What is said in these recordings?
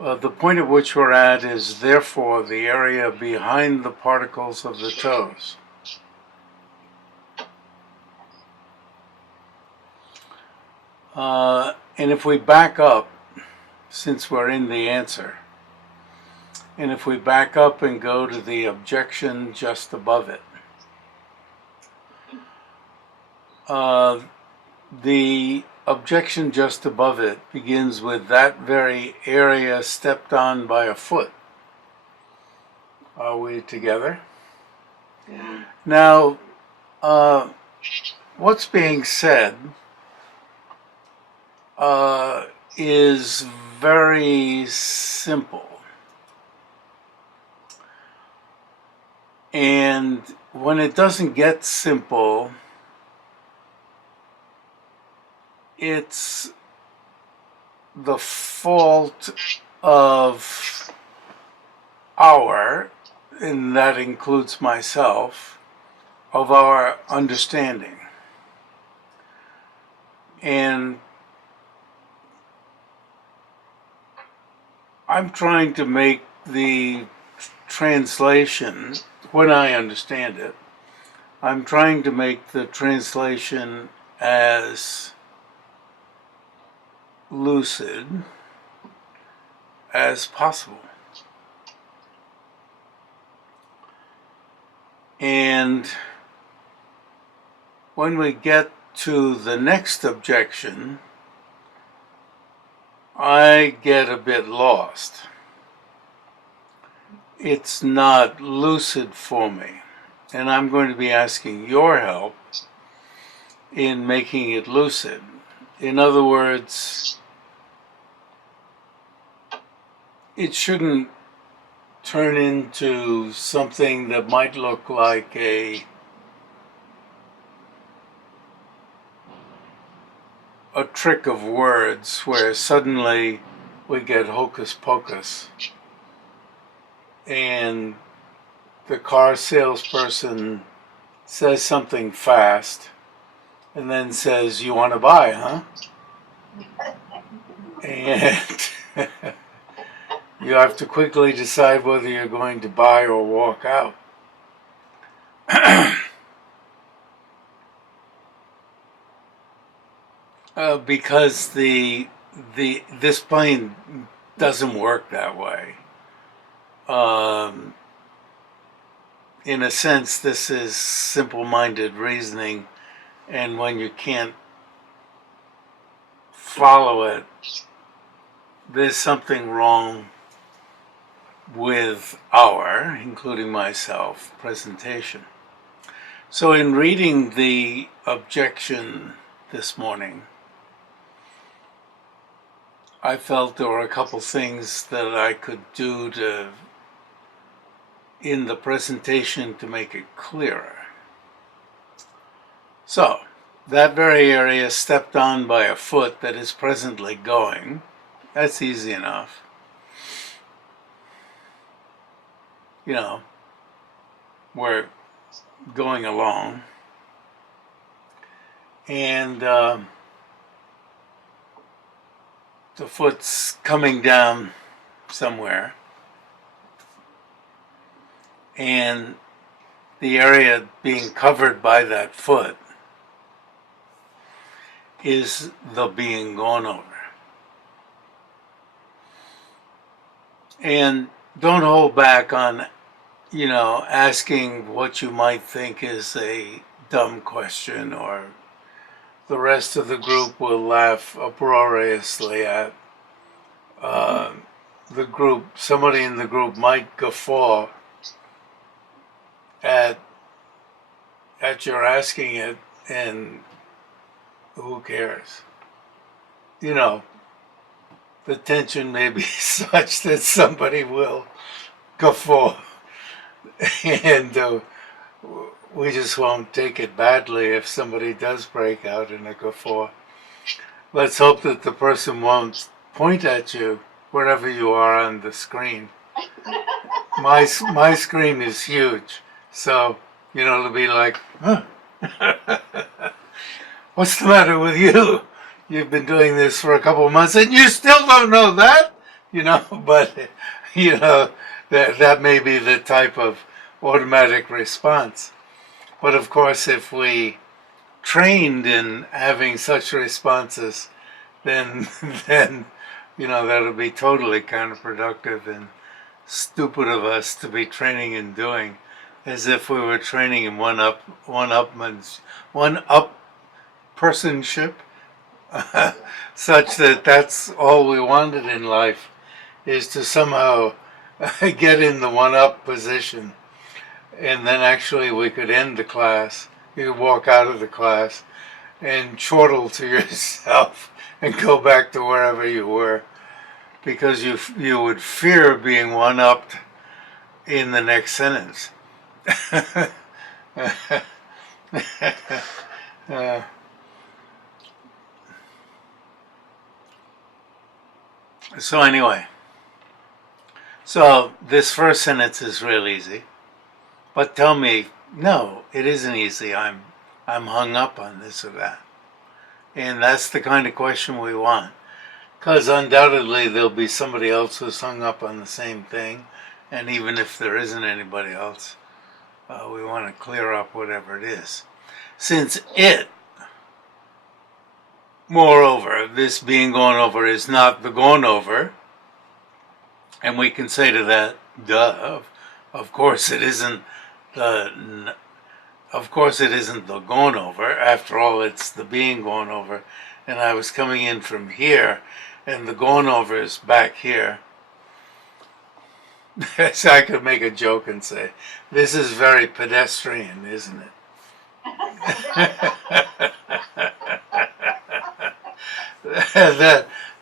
The point at which we're at is therefore the area behind the particles of the toes. And if we back up, since we're in the answer, and if we back up and go to the objection just above it, the objection just above it begins with that very area stepped on by a foot. Are we together? Yeah. Now, what's being said is very simple. And when it doesn't get simple, it's the fault of and that includes myself, of our understanding. And I'm trying to make the translation, when I understand it, I'm trying to make the translation as lucid as possible. And when we get to the next objection, I get a bit lost. It's not lucid for me, and I'm going to be asking your help in making it lucid. In other words, it shouldn't turn into something that might look like a trick of words where suddenly we get hocus pocus and the car salesperson says something fast and then says, "You want to buy, huh?" And you have to quickly decide whether you're going to buy or walk out. Because this plane doesn't work that way. In a sense, this is simple-minded reasoning, and when you can't follow it, there's something wrong with our, including myself, presentation. So in reading the objection this morning, I felt there were a couple things that I could do in the presentation to make it clearer. So, that very area stepped on by a foot that is presently going, that's easy enough. You know, we're going along. And the foot's coming down somewhere. And the area being covered by that foot is the being gone over. And don't hold back on, asking what you might think is a dumb question or the rest of the group will laugh uproariously at. The group, somebody in the group might guffaw at your asking it, and who cares? The tension may be such that somebody will guffaw, and we just won't take it badly if somebody does break out in a guffaw. Let's hope that the person won't point at you wherever you are on the screen. My screen is huge, so it'll be like, huh? What's the matter with you? You've been doing this for a couple of months and you still don't know that? but, that may be the type of automatic response. But of course, if we trained in having such responses, then, then, that'll be totally counterproductive and stupid of us to be training and doing, as if we were training in one up personship, such that that's all we wanted in life, is to somehow get in the one up position, and then actually we could end the class. You could walk out of the class and chortle to yourself and go back to wherever you were, because you would fear being one-upped in the next sentence. So anyway, so this first sentence is real easy, but tell me, no, it isn't easy. I'm hung up on this or that, and that's the kind of question we want. Because undoubtedly there'll be somebody else who's hung up on the same thing, and even if there isn't anybody else, we want to clear up whatever it is. Since it, moreover, this being gone over is not the gone over, and we can say to that, duh, of course it isn't the gone over. After all, it's the being gone over, and I was coming in from here, and the gone over is back here. So I could make a joke and say, this is very pedestrian, isn't it?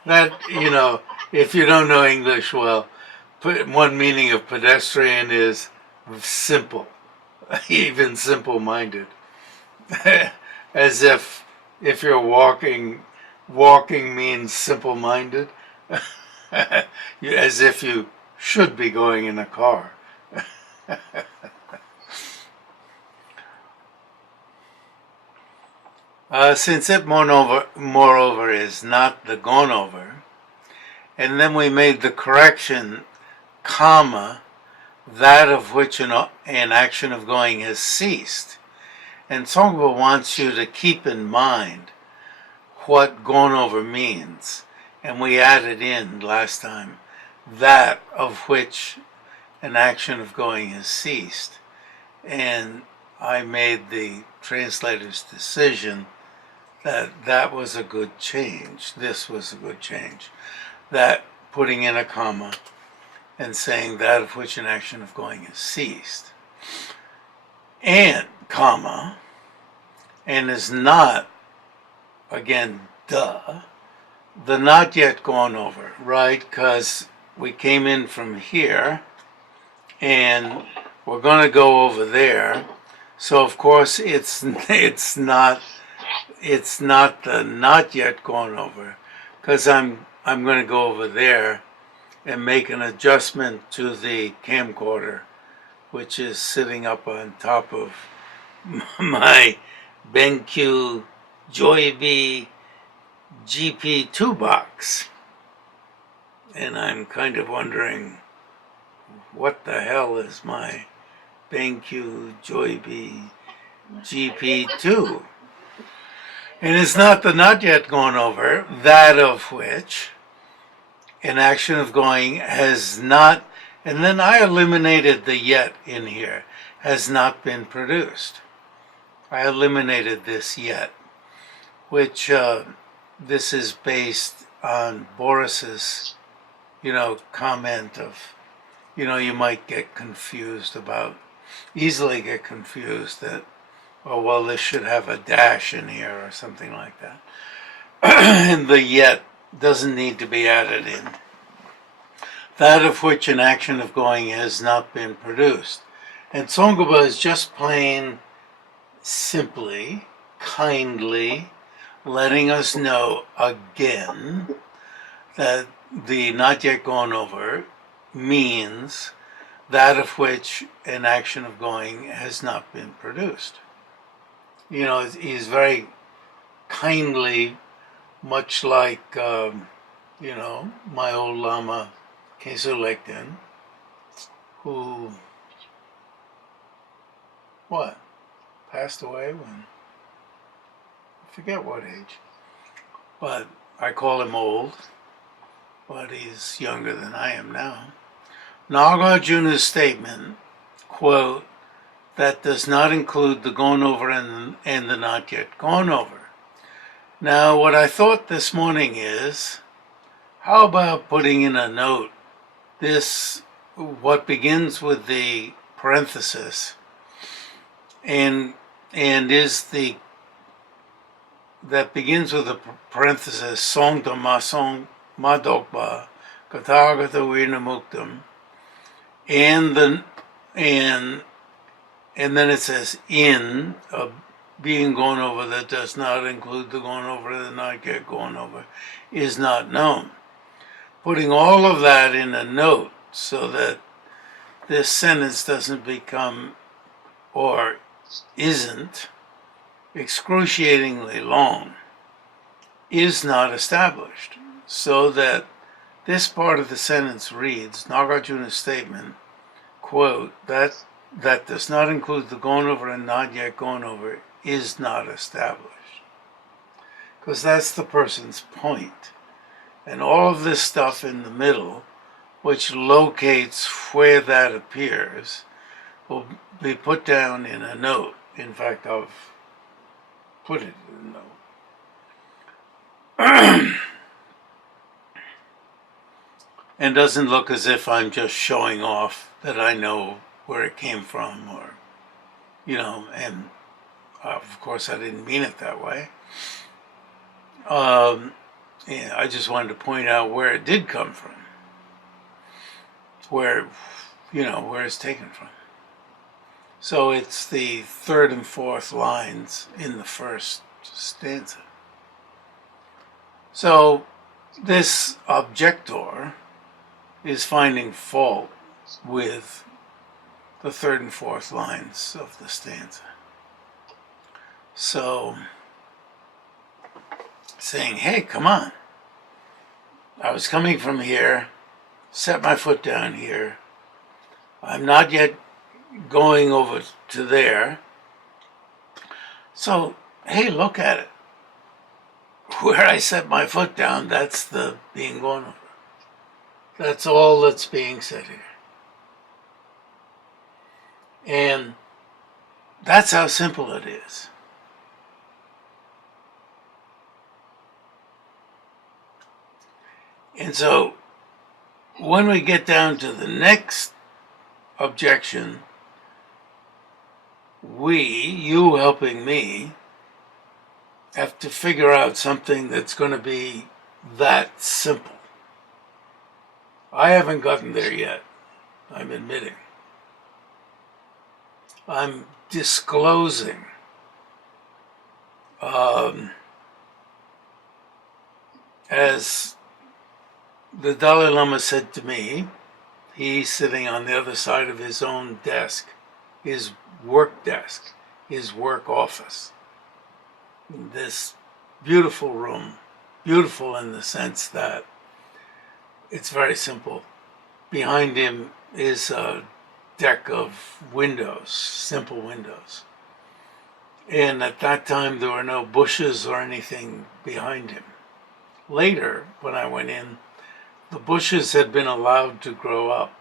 that if you don't know English well, one meaning of pedestrian is simple, even simple-minded. As if you're walking means simple-minded, as if you should be going in a car. Since it moreover is not the gone over, and then we made the correction, comma, that of which an action of going has ceased. And Tsong-kha-pa wants you to keep in mind what gone over means. And we added in last time, that of which an action of going has ceased. And I made the translator's decision that that was a good change. This was a good change. That putting in a comma and saying that of which an action of going has ceased. And, comma, and is not, again, the not yet gone over, right? Because we came in from here, and we're going to go over there. So, of course, it's not the not yet gone over, because I'm going to go over there and make an adjustment to the camcorder, which is sitting up on top of my BenQ Joy-B GP2 box. And I'm kind of wondering, what the hell is my BenQ Joy-B GP2? And it's not the not yet gone over, that of which an action of going has not, and then I eliminated the yet in here, has not been produced. I eliminated this yet, which this is based on Boris's, comment of, you might get confused about, easily get confused that, oh, well, this should have a dash in here or something like that. And the yet doesn't need to be added in. That of which an action of going has not been produced. And Tsong-kha-pa is just plain, simply, kindly letting us know again that the not yet gone over means that of which an action of going has not been produced. He's very kindly, much like, my old Lama Kesulekten, who, passed away when, I forget what age, but I call him old, but he's younger than I am now. Nagarjuna's statement, quote, that does not include the gone over and the not yet gone over. Now, what I thought this morning is, how about putting in a note this, what begins with the parenthesis, and is the, that begins with the parenthesis, Tsong-kha-pa song madokpa, kathagata vinamuktam, and then it says in, being gone over that does not include the gone over, the not yet gone over, is not known. Putting all of that in a note so that this sentence doesn't become, or isn't, excruciatingly long, is not established. So that this part of the sentence reads, Nagarjuna's statement, quote, that does not include the gone over and not yet gone over, is not established. Because that's the person's point. And all of this stuff in the middle, which locates where that appears, will be put down in a note. In fact, I've put it in a note. And doesn't look as if I'm just showing off that I know where it came from, or, and of course I didn't mean it that way. Yeah, I just wanted to point out where it did come from, where it's taken from. So it's the third and fourth lines in the first stanza. So this objector is finding fault with the third and fourth lines of the stanza. So, saying, hey, come on. I was coming from here, set my foot down here. I'm not yet going over to there. So, hey, look at it. Where I set my foot down, that's the being gone over. That's all that's being said here. And that's how simple it is. And so when we get down to the next objection, you helping me, have to figure out something that's going to be that simple. I haven't gotten there yet, I'm admitting. I'm disclosing as the Dalai Lama said to me, he's sitting on the other side of his own desk, his work desk, his work office. This beautiful room, beautiful in the sense that it's very simple. Behind him is a deck of windows, simple windows. And at that time there were no bushes or anything behind him. Later, when I went in, the bushes had been allowed to grow up.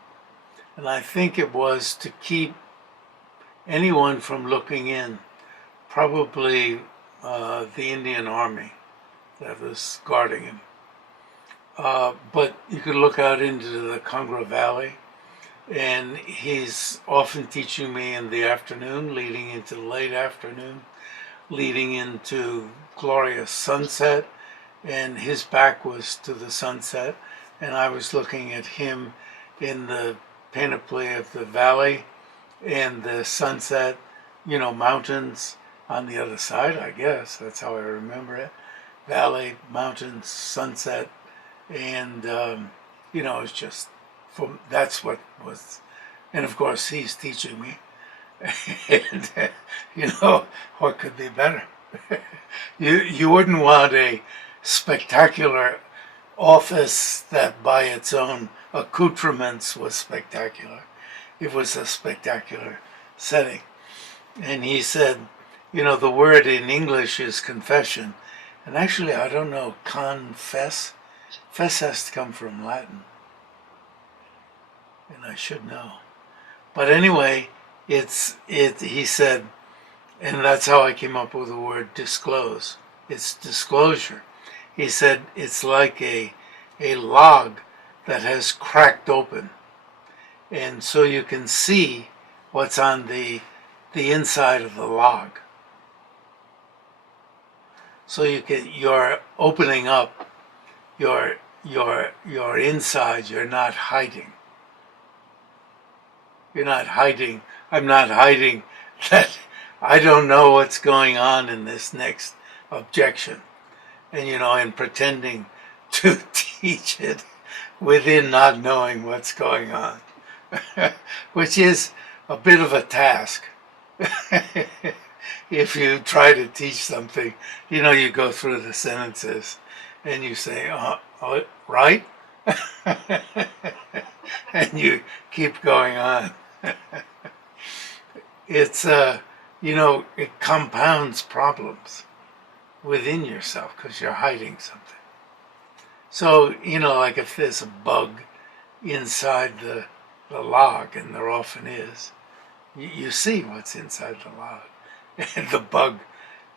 And I think it was to keep anyone from looking in, probably the Indian army that was guarding him. But you could look out into the Kangra Valley, and he's often teaching me in the afternoon, leading into the late afternoon, leading into glorious sunset, and his back was to the sunset, and I was looking at him in the panoply of the valley and the sunset, mountains on the other side, I guess. That's how I remember it. Valley, mountains, sunset, and, it's just, that's what was, and of course he's teaching me. And, what could be better? You wouldn't want a spectacular office that by its own accoutrements was spectacular. It was a spectacular setting. And he said, the word in English is confession. And actually, I don't know, confess? Fess has to come from Latin. And I should know. But anyway, he said, and that's how I came up with the word disclose. It's disclosure. He said it's like a log that has cracked open. And so you can see what's on the inside of the log. So you're opening up your inside, you're not hiding. You're not hiding. I'm not hiding that I don't know what's going on in this next objection. And and pretending to teach it within not knowing what's going on. Which is a bit of a task. If you try to teach something, you go through the sentences and you say, oh right? And you keep going on. It's, it compounds problems within yourself because you're hiding something. So, like if there's a bug inside the log, and there often is, you see what's inside the log. And the bug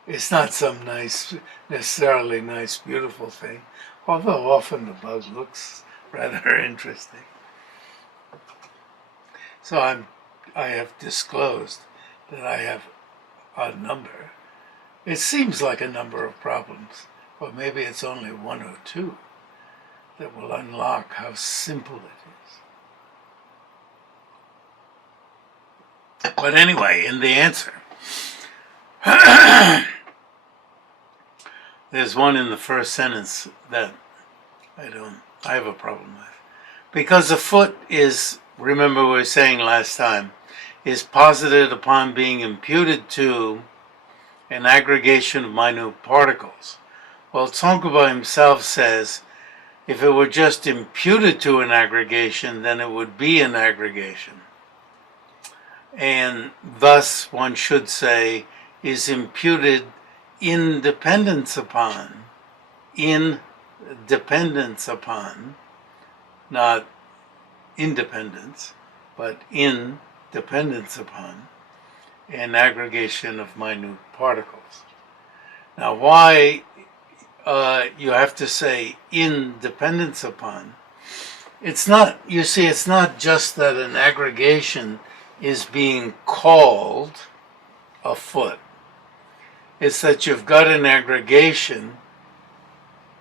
is not some necessarily nice, beautiful thing, although often the bug looks rather interesting. So I have disclosed that I have a number. It seems like a number of problems, but maybe it's only one or two that will unlock how simple it is. But anyway, in the answer, there's one in the first sentence that I have a problem with. Because a foot is, remember we were saying last time, is posited upon being imputed to an aggregation of minute particles. Well, Tsong-kha-pa himself says, if it were just imputed to an aggregation, then it would be an aggregation. And thus, one should say, is imputed in dependence upon, not independence, but in dependence upon an aggregation of minute particles. Now, why you have to say in dependence upon? It's not, you see, it's not just that an aggregation is being called a foot. It's that you've got an aggregation.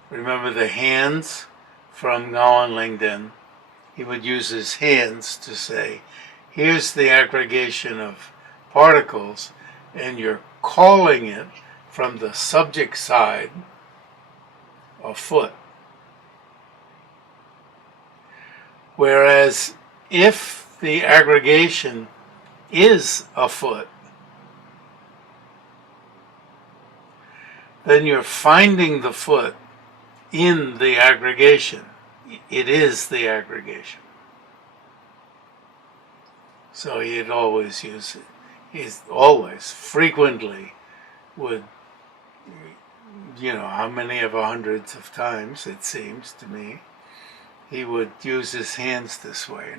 Remember the hands from Ngao Lingden? He would use his hands to say, here's the aggregation of particles, and you're calling it from the subject side a foot. Whereas if the aggregation is a foot, then you're finding the foot in the aggregation. It is the aggregation. So he'd always use it. He's always, frequently would, how many of hundreds of times, it seems to me, he would use his hands this way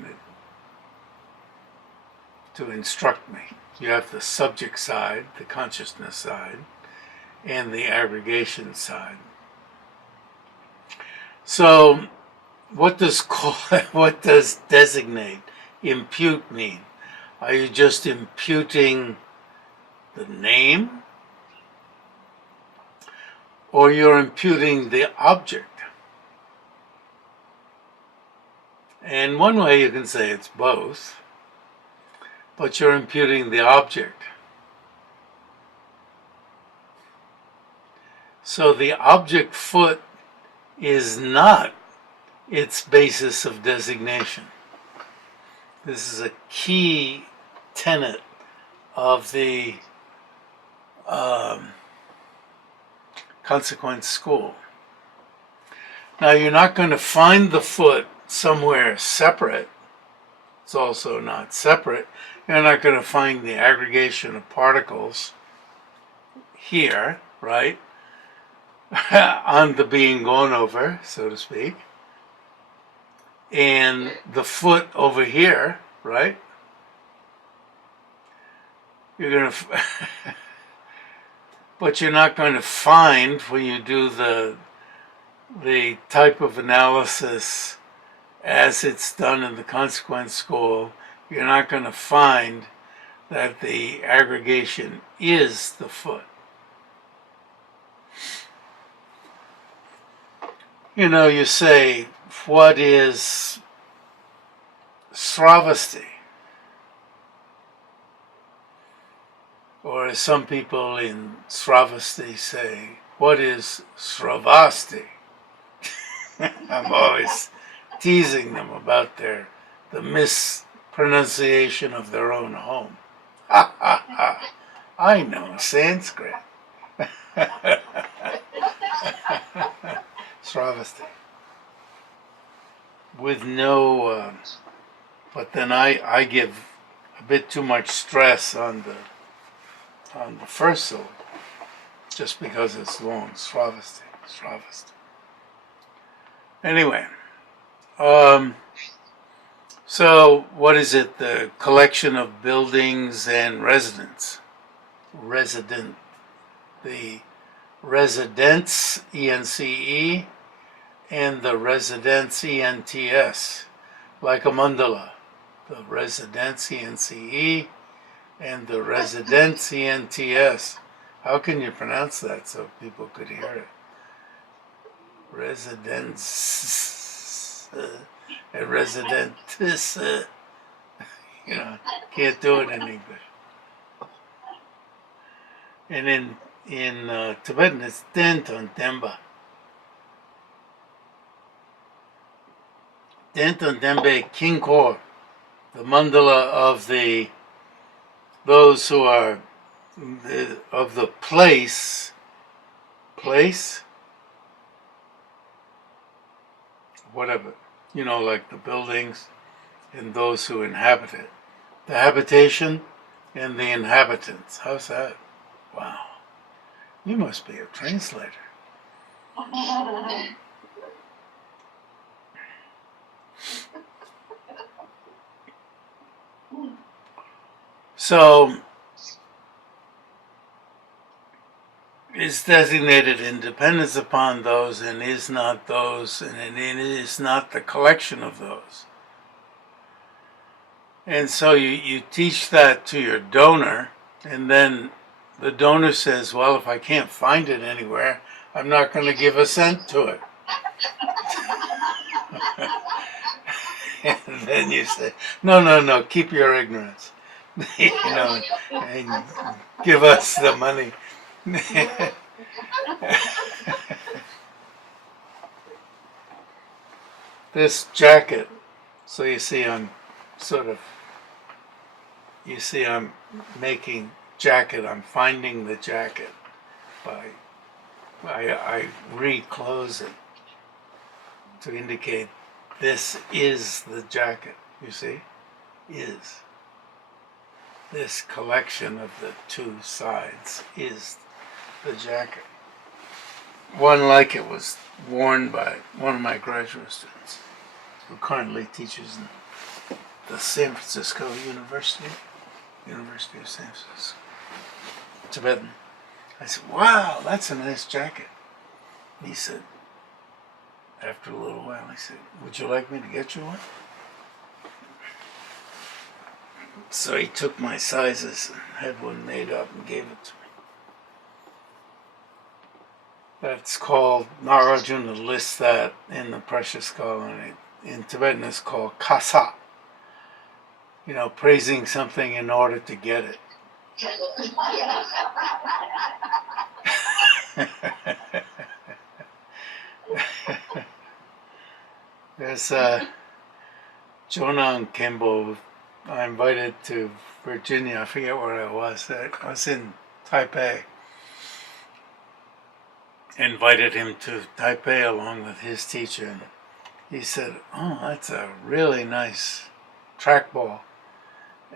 to instruct me. You have the subject side, the consciousness side, and the aggregation side. So, what does designate, impute mean? Are you just imputing the name? Or you're imputing the object? And one way you can say it's both, but you're imputing the object. So the object foot is not its basis of designation. This is a key tenet of the consequence school. Now, you're not going to find the foot somewhere separate, it's also not separate. You're not going to find the aggregation of particles here, right? On the being gone over, so to speak. And the foot over here, right? You're going to, but you're not going to find when you do the type of analysis as it's done in the consequence school, you're not going to find that the aggregation is the foot. You know, you say, what is Sravasti? Or as some people in Sravasti say, what is Sravasti? I'm always teasing them about the mispronunciation of their own home. Ha ha ha! I know Sanskrit. Sravasti. With no, but then I give a bit too much stress on the first syllable, just because it's long. Sravasti. Anyway, so what is it? The collection of buildings and residents. Resident. The residents, E-N-C-E, and the residents, E-N-T-S, like a mandala. The residents, E-N-C-E, and the residents, E-N-T-S. How can you pronounce that so people could hear it? Residents, residentes, you know, can't do it in English. And in Tibetan, it's Denton Demba. Denton Dembe Kinkor, the mandala of those who are of the place, whatever, you know, like the buildings and those who inhabit it. The habitation and the inhabitants. How's that? Wow. You must be a translator. So, is designated in dependence upon those and is not those, and it is not the collection of those. And so you teach that to your donor, and then the donor says, well, if I can't find it anywhere, I'm not going to give a cent to it. And then you say, no, keep your ignorance. You know, and give us the money. This jacket, so you see I'm making jacket, I'm finding the jacket by, I reclose it to indicate this is the jacket, you see, is. This collection of the two sides is the jacket. One like it was worn by one of my graduate students who currently teaches in the San Francisco University of San Francisco, Tibetan. I said, wow, that's a nice jacket. And he said, after a little while, he said, would you like me to get you one? So he took my sizes and had one made up and gave it to me. That's called, Nagarjuna lists that in the Precious Colony. In Tibetan it's called kasa. You know, praising something in order to get it. There's Jonan Kembo. I invited to Virginia. I forget where I was. I was in Taipei. Invited him to Taipei along with his teacher. And he said, "Oh, that's a really nice trackball."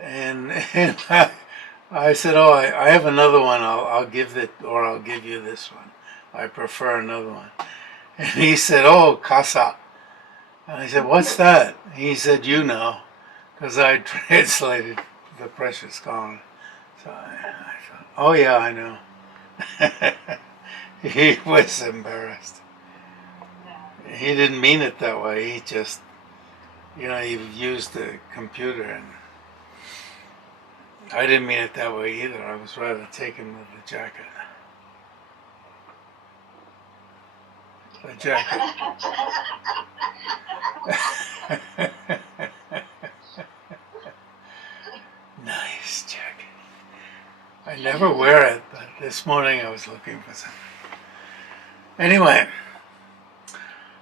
And I said, "Oh, I have another one. I'll give it, or I'll give you this one. I prefer another one." And he said, "Oh, casa." And I said, "What's that?" He said, "You know," because I translated the precious colony. So I thought, "Oh yeah, I know." He was embarrassed. He didn't mean it that way. He just, he used the computer, and I didn't mean it that way either. I was rather taken with the jacket. The jacket. Nice jacket. I never wear it, but this morning I was looking for something. Anyway,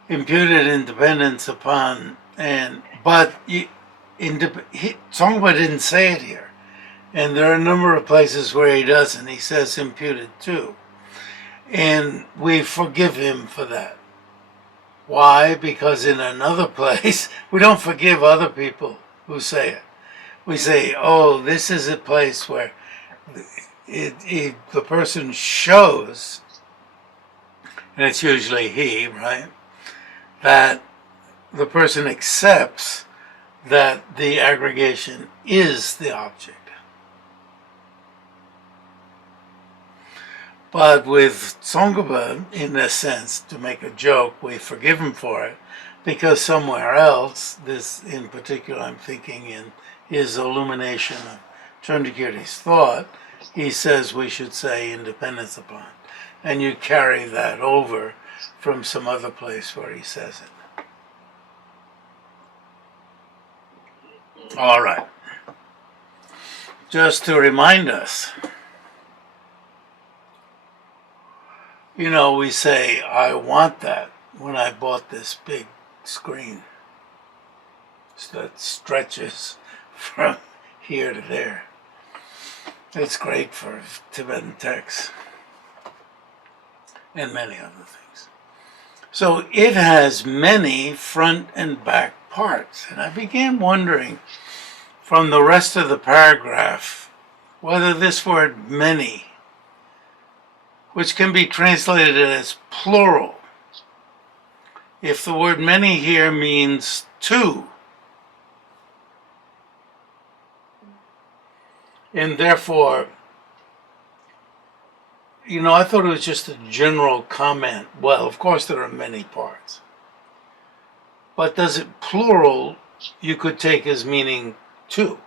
imputed independence upon, but Tsong-kha-pa didn't say it here. And there are a number of places where he doesn't. He says imputed too. And we forgive him for that. Why? Because in another place, we don't forgive other people who say it. We say, oh, this is a place where the person shows, and it's usually he, right, that the person accepts that the aggregation is the object. But with Tsong-kha-pa, in a sense, to make a joke, we forgive him for it, because somewhere else, this in particular I'm thinking in his illumination of Chandrakirti's thought, he says we should say independence upon. And you carry that over from some other place where he says it. All right. Just to remind us, we say, I want that when I bought this big screen that stretches from here to there. It's great for Tibetan texts and many other things. So it has many front and back parts. And I began wondering from the rest of the paragraph whether this word many, which can be translated as plural, if the word many here means two, and therefore, I thought it was just a general comment. Well, of course there are many parts. But does it plural, you could take as meaning two.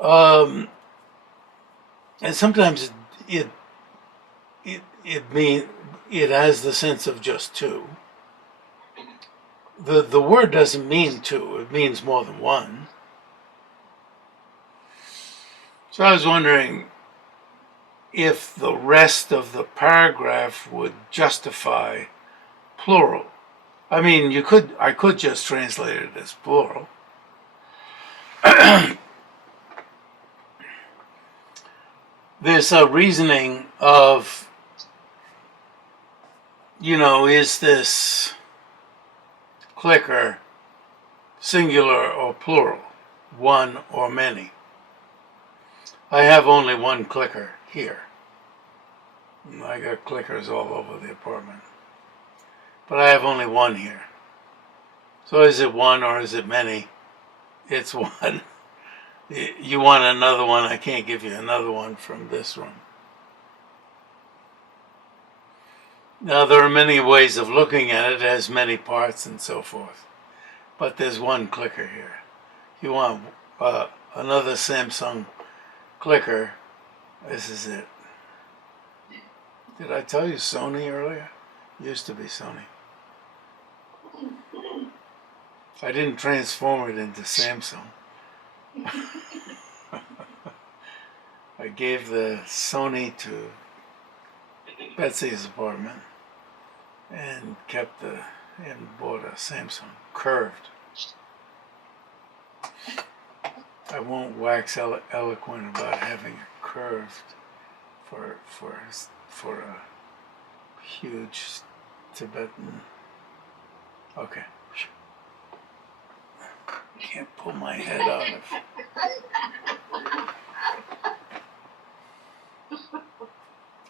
And sometimes it has the sense of just two. The word doesn't mean two, it means more than one. So I was wondering if the rest of the paragraph would justify plural. I mean, I could just translate it as plural. There's a reasoning of, is this clicker singular or plural, one or many? I have only one clicker here. I got clickers all over the apartment. But I have only one here. So is it one or is it many? It's one. You want another one, I can't give you another one from this room. Now there are many ways of looking at it. It has many parts and so forth. But there's one clicker here. You want another Samsung clicker, this is it. Did I tell you Sony earlier? It used to be Sony. I didn't transform it into Samsung. I gave the Sony to Betsy's apartment and bought a Samsung curved. I won't wax eloquent about having a curved for a huge Tibetan Okay. Can't pull my head out of.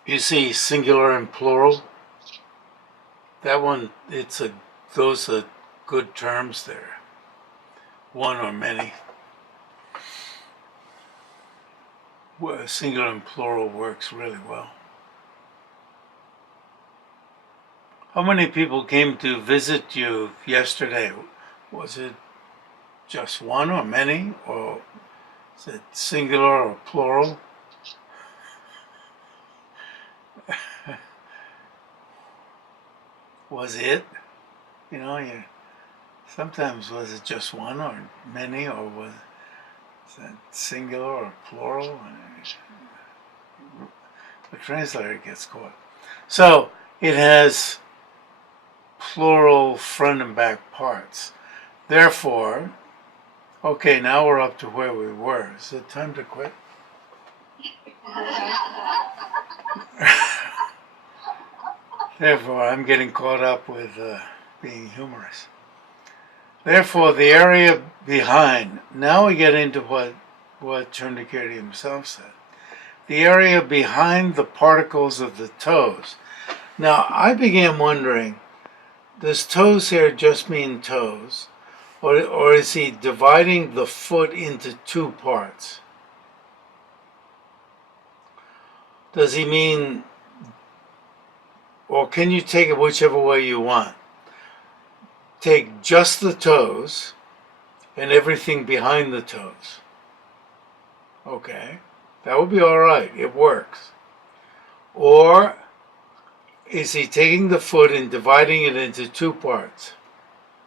You see singular and plural? That one, those are good terms there. One or many. Well, singular and plural works really well. How many people came to visit you yesterday? Was it just one or many? Or is it singular or plural? Was it? You know, sometimes was it just one or many, or was it singular or plural? The translator gets caught. So it has plural front and back parts. Therefore, okay, now we're up to where we were. Is it time to quit? Therefore, I'm getting caught up with being humorous. Therefore, the area behind, now we get into what Tsong-kha-pa himself said. The area behind the particles of the toes. Now, I began wondering, does toes here just mean toes? Or is he dividing the foot into two parts? Does he mean, or can you take it whichever way you want? Take just the toes and everything behind the toes. Okay, that would be all right. It works. Or is he taking the foot and dividing it into two parts?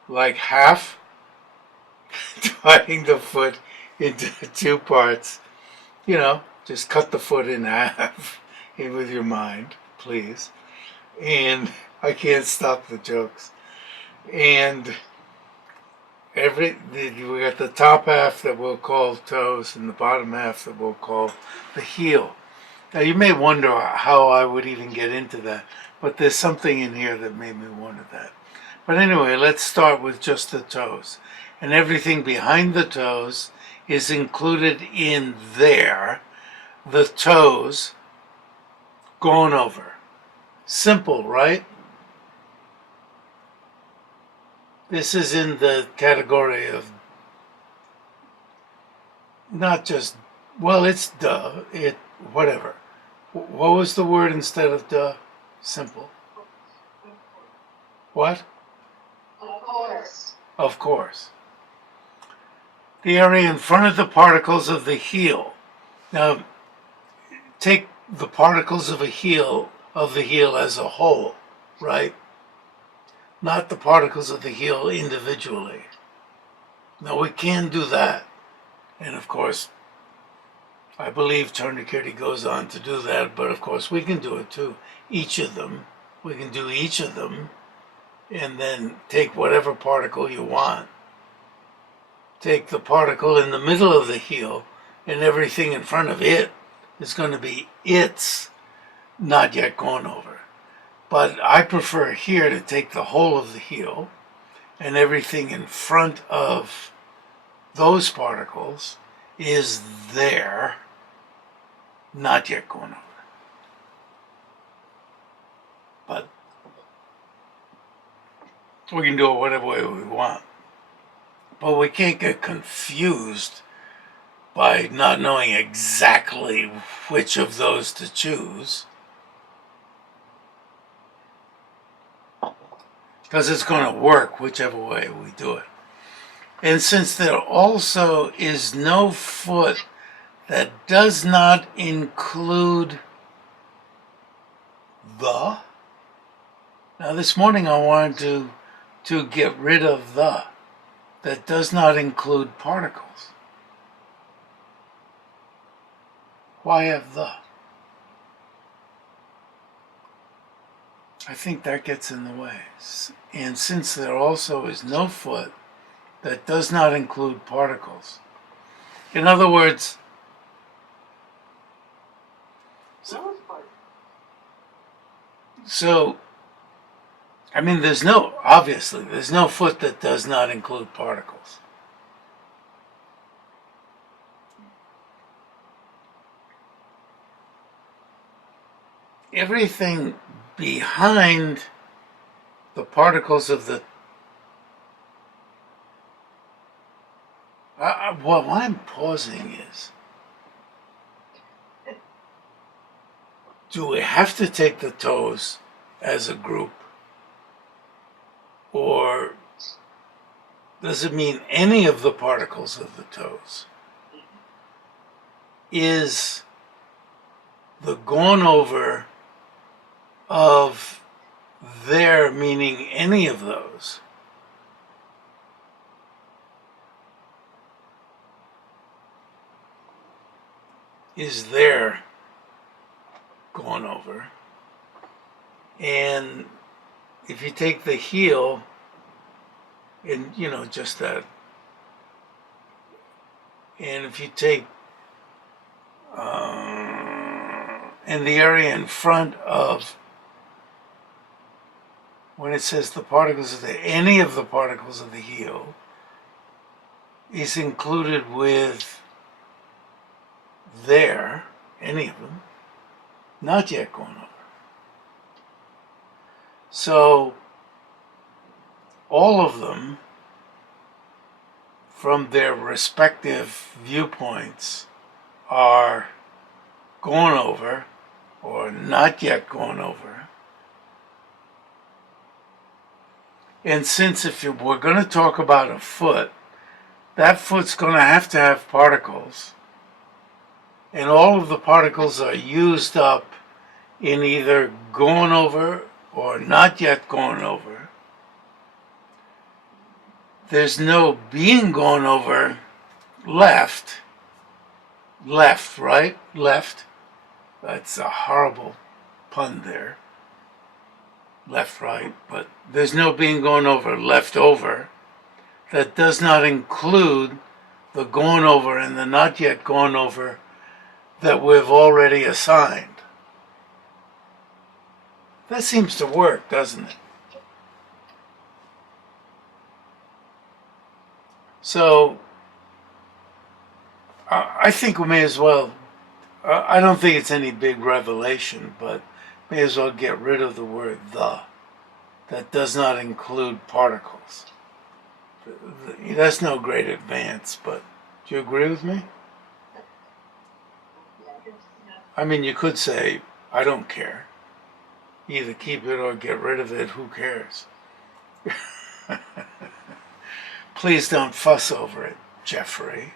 Like half, dividing the foot into two parts. You know, just cut the foot in half with your mind, please. And I can't stop the jokes. And we got the top half that we'll call toes and the bottom half that we'll call the heel. Now you may wonder how I would even get into that, but there's something in here that made me wonder that. But anyway, let's start with just the toes. And everything behind the toes is included in there, the toes gone over. Simple, right? This is in the category of not just, well, it's duh, whatever. What was the word instead of duh? Simple. What? Of course. Of course. The area in front of the particles of the heel. Now, take the particles of the heel as a whole, right? Not the particles of the heel individually. Now we can do that. And of course, I believe Tsong-kha-pa goes on to do that, but of course we can do it too. Each of them. We can do each of them and then take whatever particle you want. Take the particle in the middle of the heel and everything in front of it is going to be its not yet gone over. But I prefer here to take the whole of the heel and everything in front of those particles is there, not yet gone over. But we can do it whatever way we want. But we can't get confused by not knowing exactly which of those to choose. Because it's going to work whichever way we do it. And since there also is no foot that does not include the, now this morning I wanted to get rid of the, that does not include particles. Why have the? I think that gets in the way. And since there also is no foot that does not include particles. In other words, so I mean, there's no foot that does not include particles. Everything behind the particles of the... what I'm pausing is, do we have to take the toes as a group? Or does it mean any of the particles of the toes? Is the gone over of there meaning any of those? Is there gone over? And if you take the heel and, just that, and if you take and the area in front of, when it says the particles of any of the particles of the heel is included with there, any of them, not yet gone over. So all of them, from their respective viewpoints, are gone over or not yet gone over. And since if we're going to talk about a foot, that foot's going to have particles. And all of the particles are used up in either gone over or not yet gone over. There's no being gone over left, right? Left. That's a horrible pun there. Left, right. But there's no being gone over left over. That does not include the gone over and the not yet gone over that we've already assigned. That seems to work, doesn't it? So, I think we may as well, I don't think it's any big revelation, but may as well get rid of the word the. That does not include particles. That's no great advance, but do you agree with me? I mean, you could say, I don't care. Either keep it or get rid of it, who cares? Please don't fuss over it, Jeffrey.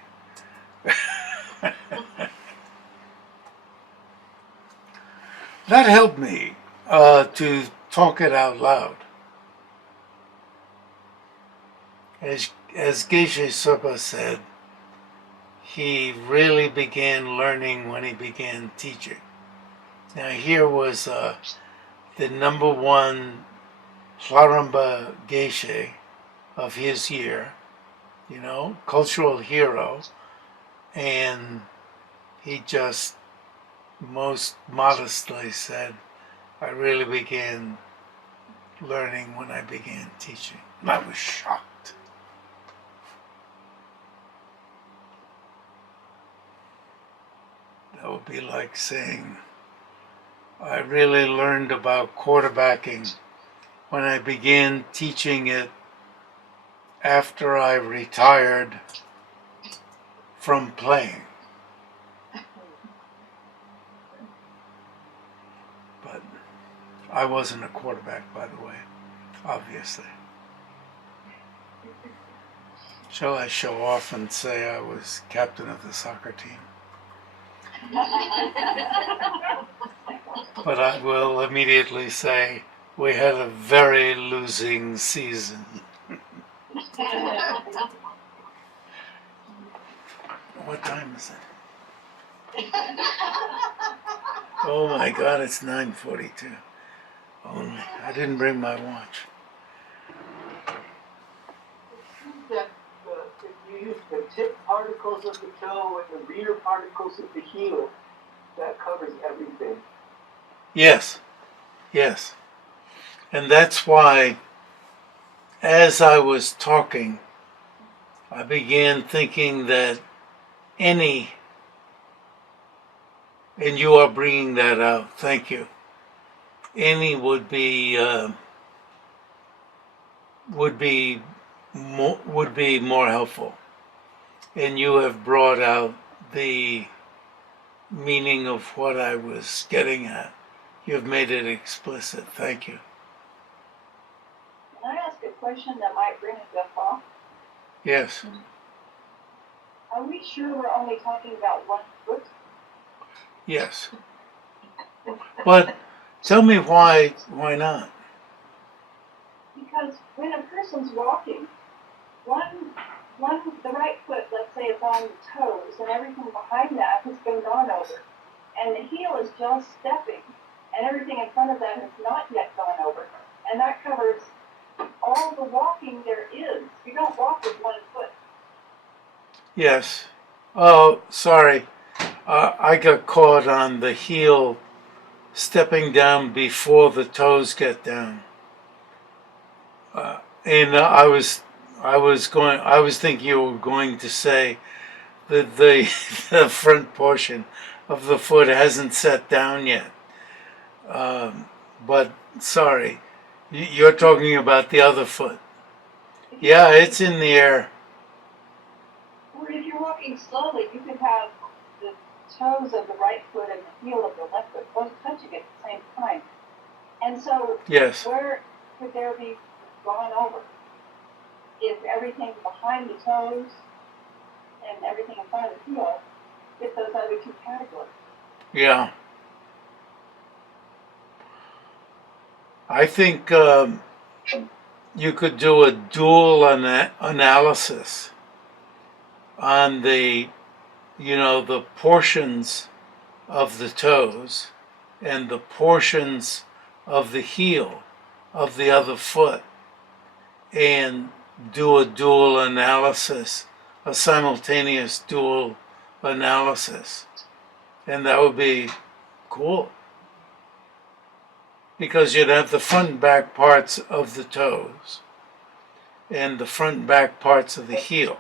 That helped me to talk it out loud. As Geshe-Sepa said, he really began learning when he began teaching. Now here was the number one Hlaramba Geshe of his year, cultural hero, and he just most modestly said, I really began learning when I began teaching. And I was shocked. That would be like saying, I really learned about quarterbacking when I began teaching it after I retired from playing. But I wasn't a quarterback, by the way, obviously. Shall I show off and say I was captain of the soccer team? But I will immediately say we had a very losing season. What time is it? Oh my God, it's 9:42. Only. I didn't bring my watch. That if you use the tip particles of the toe and the rear particles of the heel, that covers everything. Yes. And that's why, as I was talking, I began thinking that any, and you are bringing that out, thank you, any would be more helpful. And you have brought out the meaning of what I was getting at. You've made it explicit. Thank you. Can I ask a question that might bring us off? Yes. Are we sure we're only talking about 1 foot? Yes. But tell me why not? Because when a person's walking, the right foot, let's say, is on the toes, and everything behind that has been gone over. And the heel is just stepping, and everything in front of that has not yet gone over. And that covers all the walking there is. You don't walk with 1 foot. Yes. Oh, sorry. I got caught on the heel stepping down before the toes get down. And I was thinking you were going to say that the the front portion of the foot hasn't set down yet. But sorry, you're talking about the other foot. Yeah, it's in the air. Or if you're walking slowly, you could have the toes of the right foot and the heel of the left foot both touching at the same time. And so, Yes. where could there be gone over? If everything behind the toes and everything in front of the heel fit those other 2 categories. Yeah. I think you could do a dual analysis on the portions of the toes and the portions of the heel of the other foot, and do a dual analysis, a simultaneous dual analysis. And that would be cool. Because you'd have the front and back parts of the toes and the front and back parts of the heel,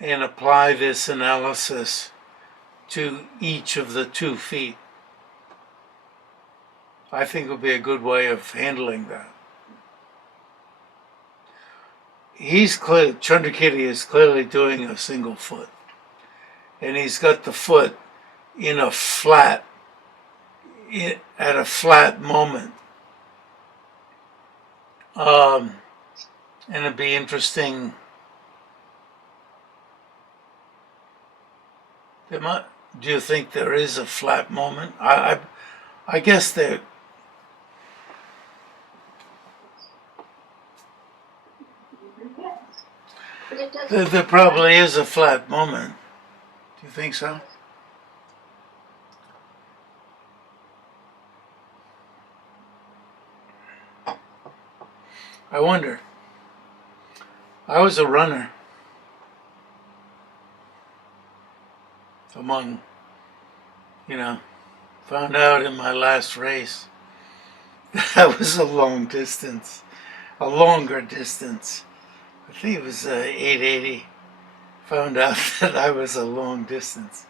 and apply this analysis to each of the 2 feet. I think it would be a good way of handling that. Chandrakitty is clearly doing a single foot, and he's got the foot in a flat, at a flat moment. And it'd be interesting. Do you think there is a flat moment? I guess there. Yes. But it doesn't. There probably is a flat moment. Do you think so? I wonder. I was a runner found out in my last race that was a longer distance. I think it was 880. Found out that I was a long distance.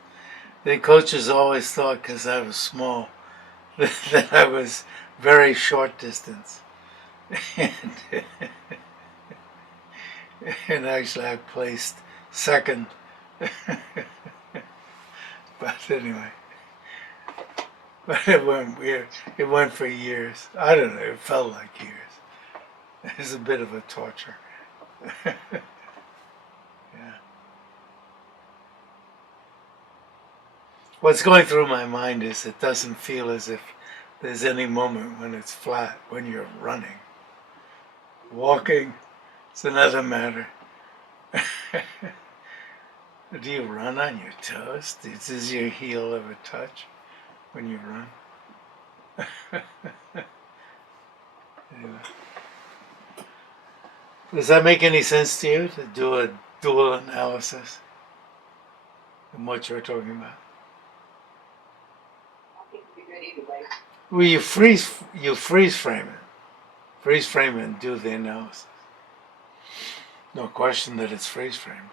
The coaches always thought, because I was small, that I was very short distance. And actually I placed second. But anyway. But it went weird. It went for years. I don't know, it felt like years. It was a bit of a torture. Yeah. What's going through my mind is it doesn't feel as if there's any moment when it's flat, when you're running. Walking, it's another matter. Do you run on your toes? Does your heel ever touch when you run? Anyway. Does that make any sense to you, to do a dual analysis in what you're talking about? I think it'd be good either way. Well, you freeze frame it. Freeze frame it and do the analysis. No question that it's freeze framed.